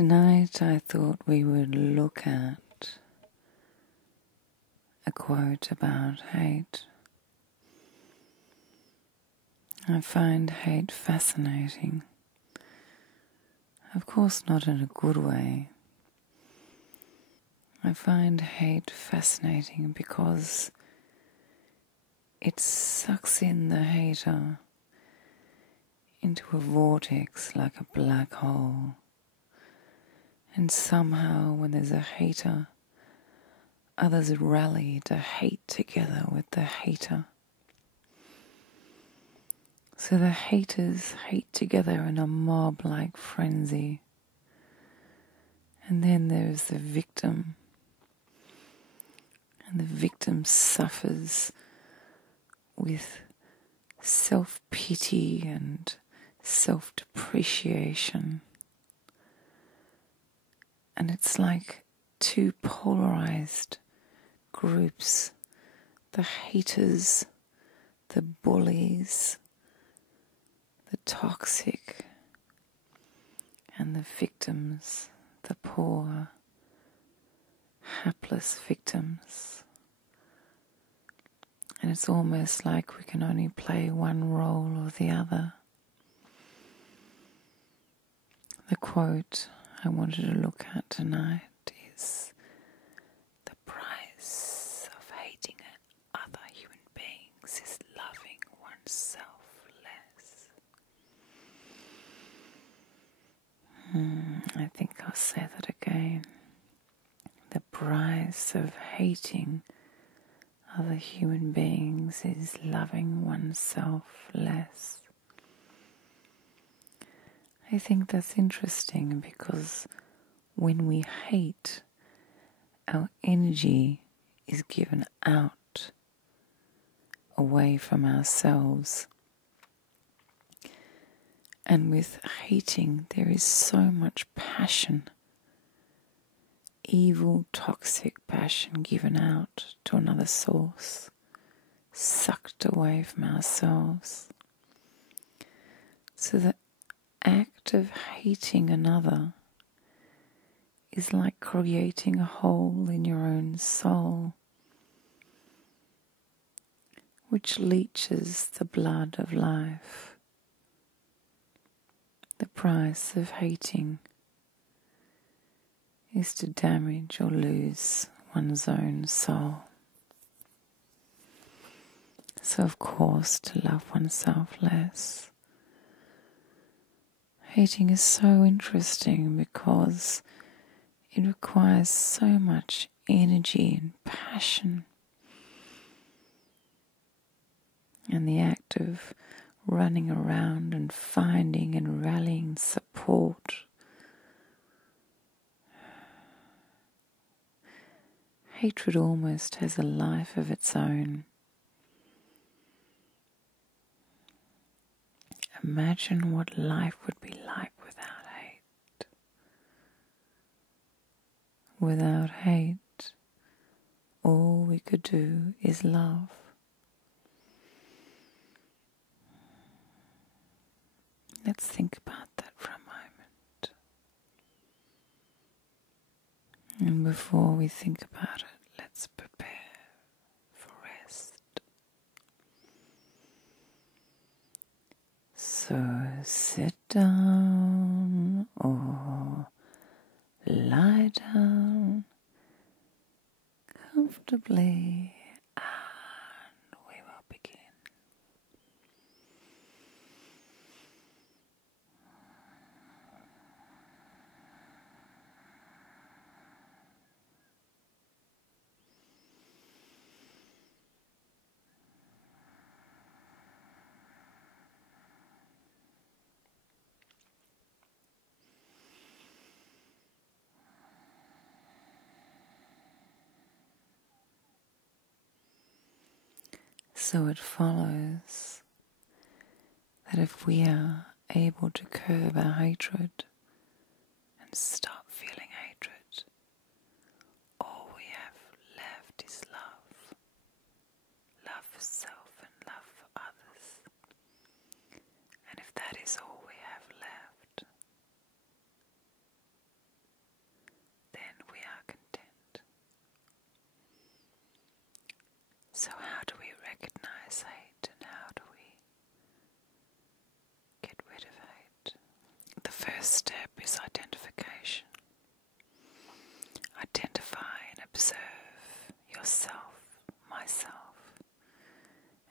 Tonight I thought we would look at a quote about hate. I find hate fascinating. Of course, not in a good way. I find hate fascinating because it sucks in the hater into a vortex like a black hole. And somehow when there's a hater, others rally to hate together with the hater. So the haters hate together in a mob-like frenzy. And then there's the victim. And the victim suffers with self-pity and self-depreciation. And it's like two polarized groups, the haters, the bullies, the toxic, and the victims, the poor, hapless victims. And it's almost like we can only play one role or the other. The quote I wanted to look at tonight is, "The price of hating other human beings is loving oneself less." I think I'll say that again. The price of hating other human beings is loving oneself less. I think that's interesting because when we hate, our energy is given out away from ourselves. And with hating, there is so much passion, evil, toxic passion given out to another source, sucked away from ourselves. So the act of hating another is like creating a hole in your own soul, which leaches the blood of life. The price of hating is to damage or lose one's own soul. So of course, to love oneself less. Hating is so interesting because it requires so much energy and passion. And the act of running around and finding and rallying support. Hatred almost has a life of its own. Imagine what life would be like without hate. Without hate, all we could do is love. Let's think about that for a moment. And before we think about it, let's prepare for rest. So sit down or lie down comfortably and we will begin. So it follows that if we are able to curb our hatred and stop feeling hatred, all we have left is love. Love for self and love for others. And if that is all we have left, So how do we recognize hate and how do we get rid of hate? The first step is identification. Identify and observe yourself, myself,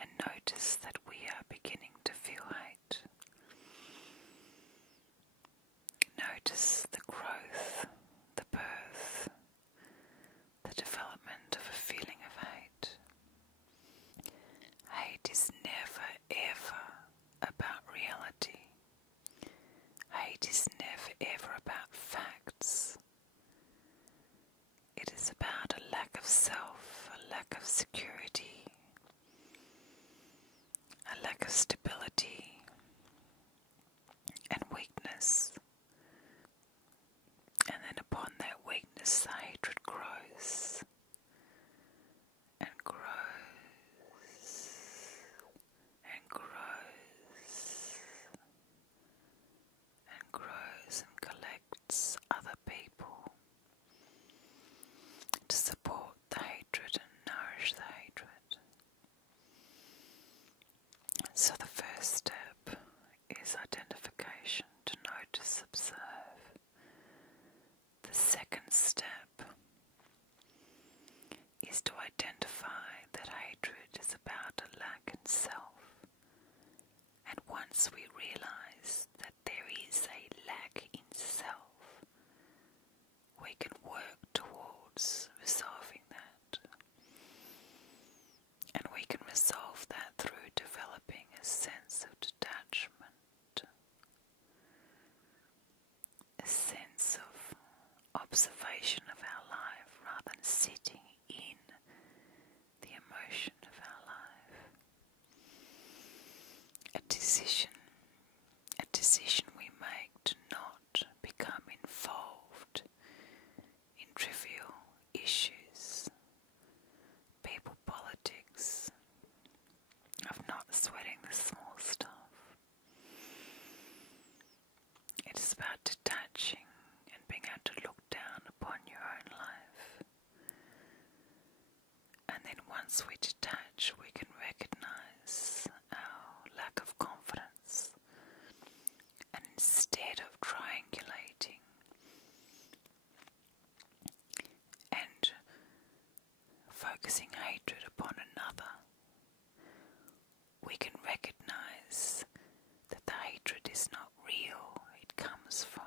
and notice that we are beginning to feel hate. Notice the growth, the birth, the development of a feeling of hate. Hate is never ever about reality. Hate is never ever about facts. It is about a lack of self, a lack of security, a lack of stability and weakness. And then upon that weakness, the hatred grows and grows and grows and grows and collects other people to support the hatred and nourish the hatred. So the first step is identification, to notice, observe. The second step is to identify that hatred is about a lack in self. And once we realize that there is a lack in self, we can work towards resolving that. And we can resolve that through developing a sense of detachment, a sense of observation of our life rather than sitting in the emotion of our life. A decision we make to not become involved in trivial issues, people politics, of not sweating the small stuff. It is about detaching and being able to look down upon your own life. And then once we detach, we can recognize our lack of confidence. And instead of triangulating and focusing hatred upon another, we can recognize that the hatred is not real. It comes from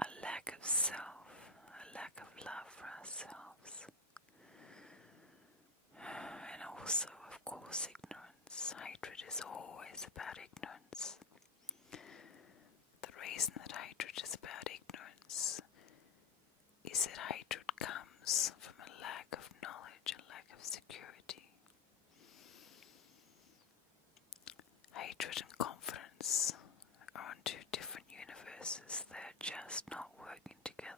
a lack of self, a lack of love for ourselves, and also, of course, ignorance. Hatred is always about ignorance. The reason that hatred is about ignorance is that hatred comes from a lack of knowledge, a lack of security. Hatred and confidence are on two different universes. They're just not working together.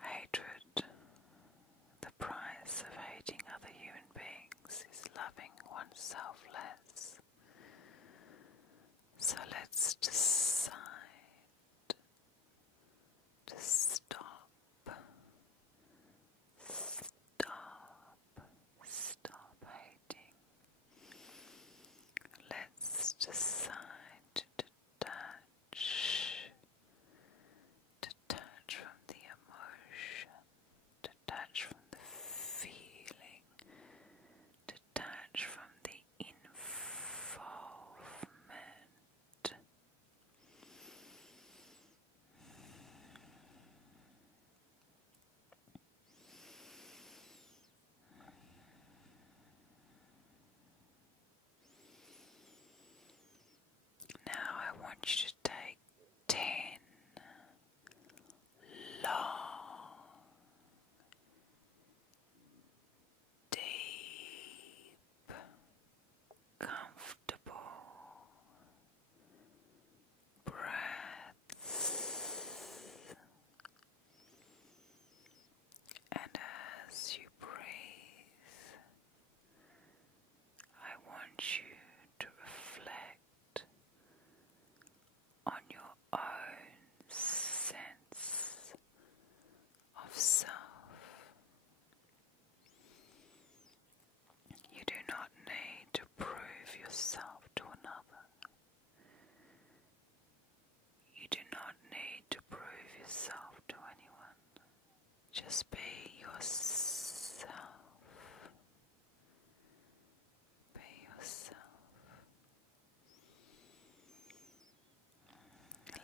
Hatred, the price of hating other human beings, is loving oneself less. So let's decide to stop hating. Let's decide to detach from the emotion, detach from the feeling, detach from the involvement. Now I want you to take 10 long, deep, comfortable breaths. And as you breathe, I want you to reflect on your own yourself to another. You do not need to prove yourself to anyone. Just be yourself. Be yourself.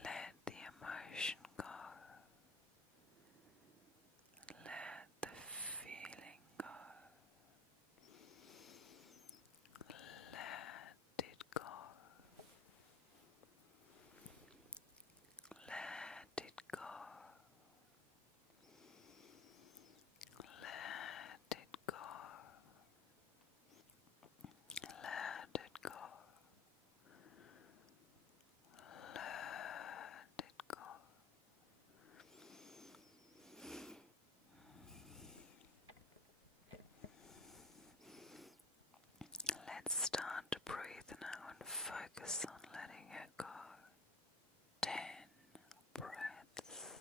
Let the emotion go. Let the feeling go. Let it go. Let it go. Let it go. Let it go. Let it go. Let's start to breathe now and focus on letting it go. 10 breaths.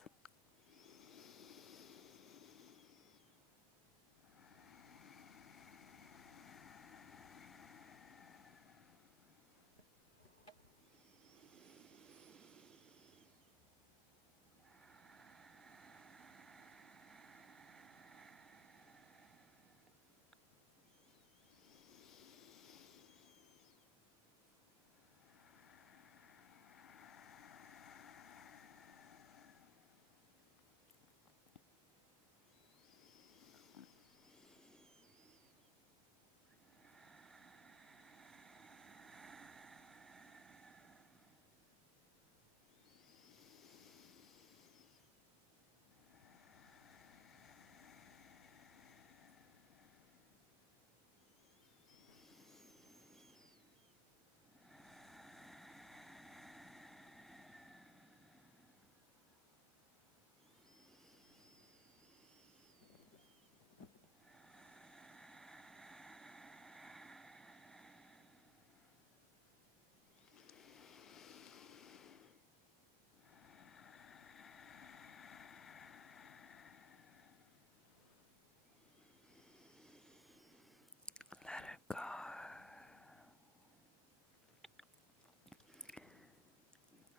Let it go.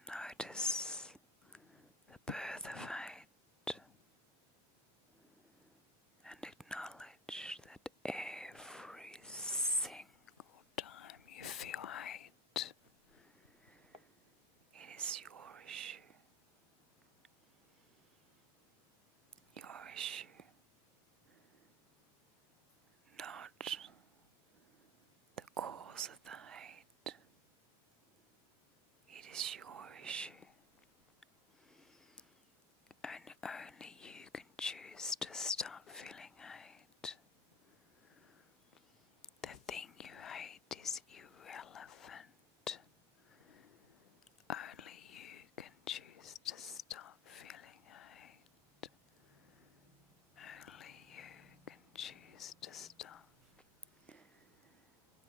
Notice the birth of hate and acknowledge that every single time you feel hate, it is your issue. Your issue. Not the cause of the hate. It is your issue. And only you can choose to stop feeling hate. The thing you hate is irrelevant. Only you can choose to stop feeling hate. Only you can choose to stop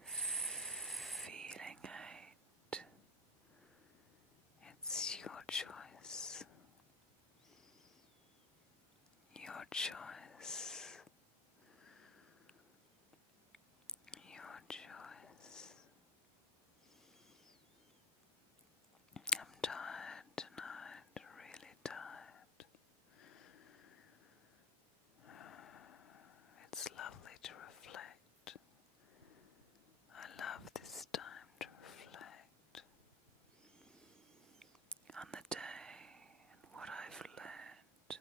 feeling hate. It's your choice. Your choice. Your choice. I'm tired tonight, really tired. It's lovely to reflect. I love this time to reflect on the day and what I've learned.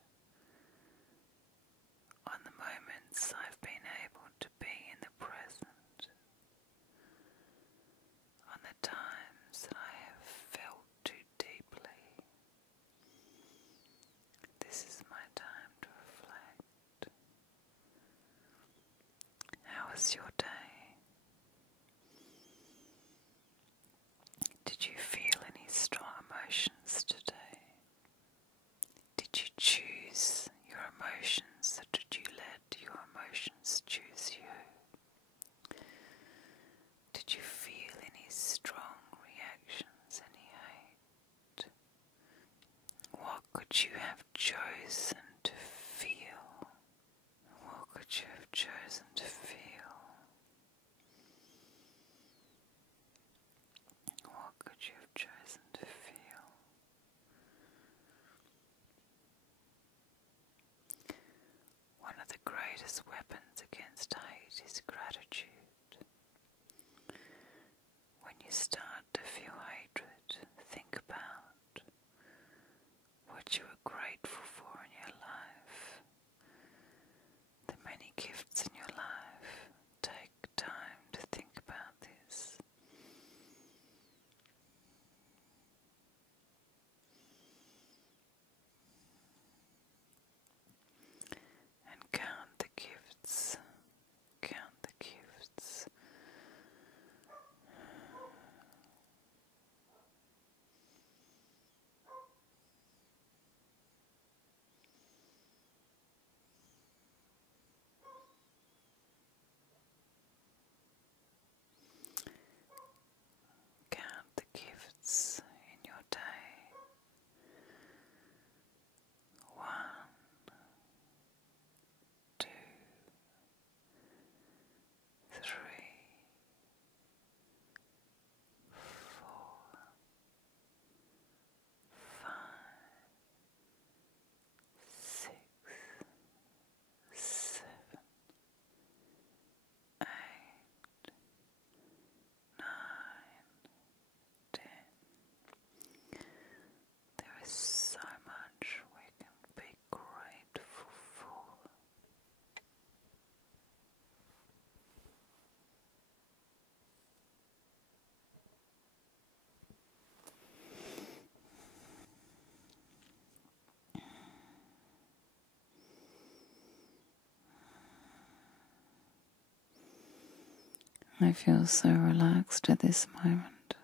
I feel so relaxed at this moment.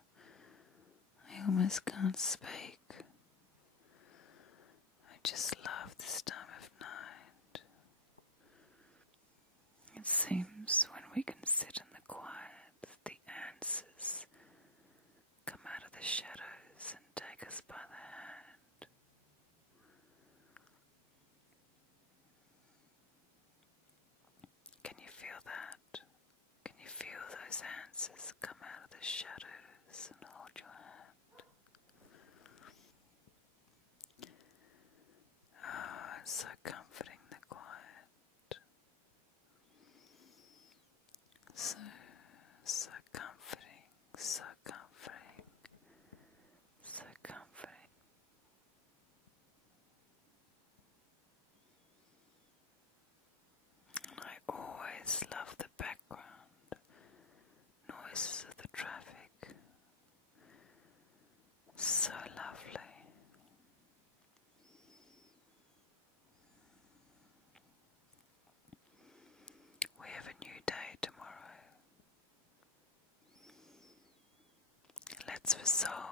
I almost can't speak. I just love this time of night. It seems when we can sit in the quiet that the answers come out of the shadows and take us by the hand. Can you feel that? Can you feel those answers come out of the shadows and hold your hand? Oh, it's so comforting, the quiet. So comforting, so comforting, so comforting. And I always love the background noises of the traffic. So lovely. We have a new day tomorrow. Let's resolve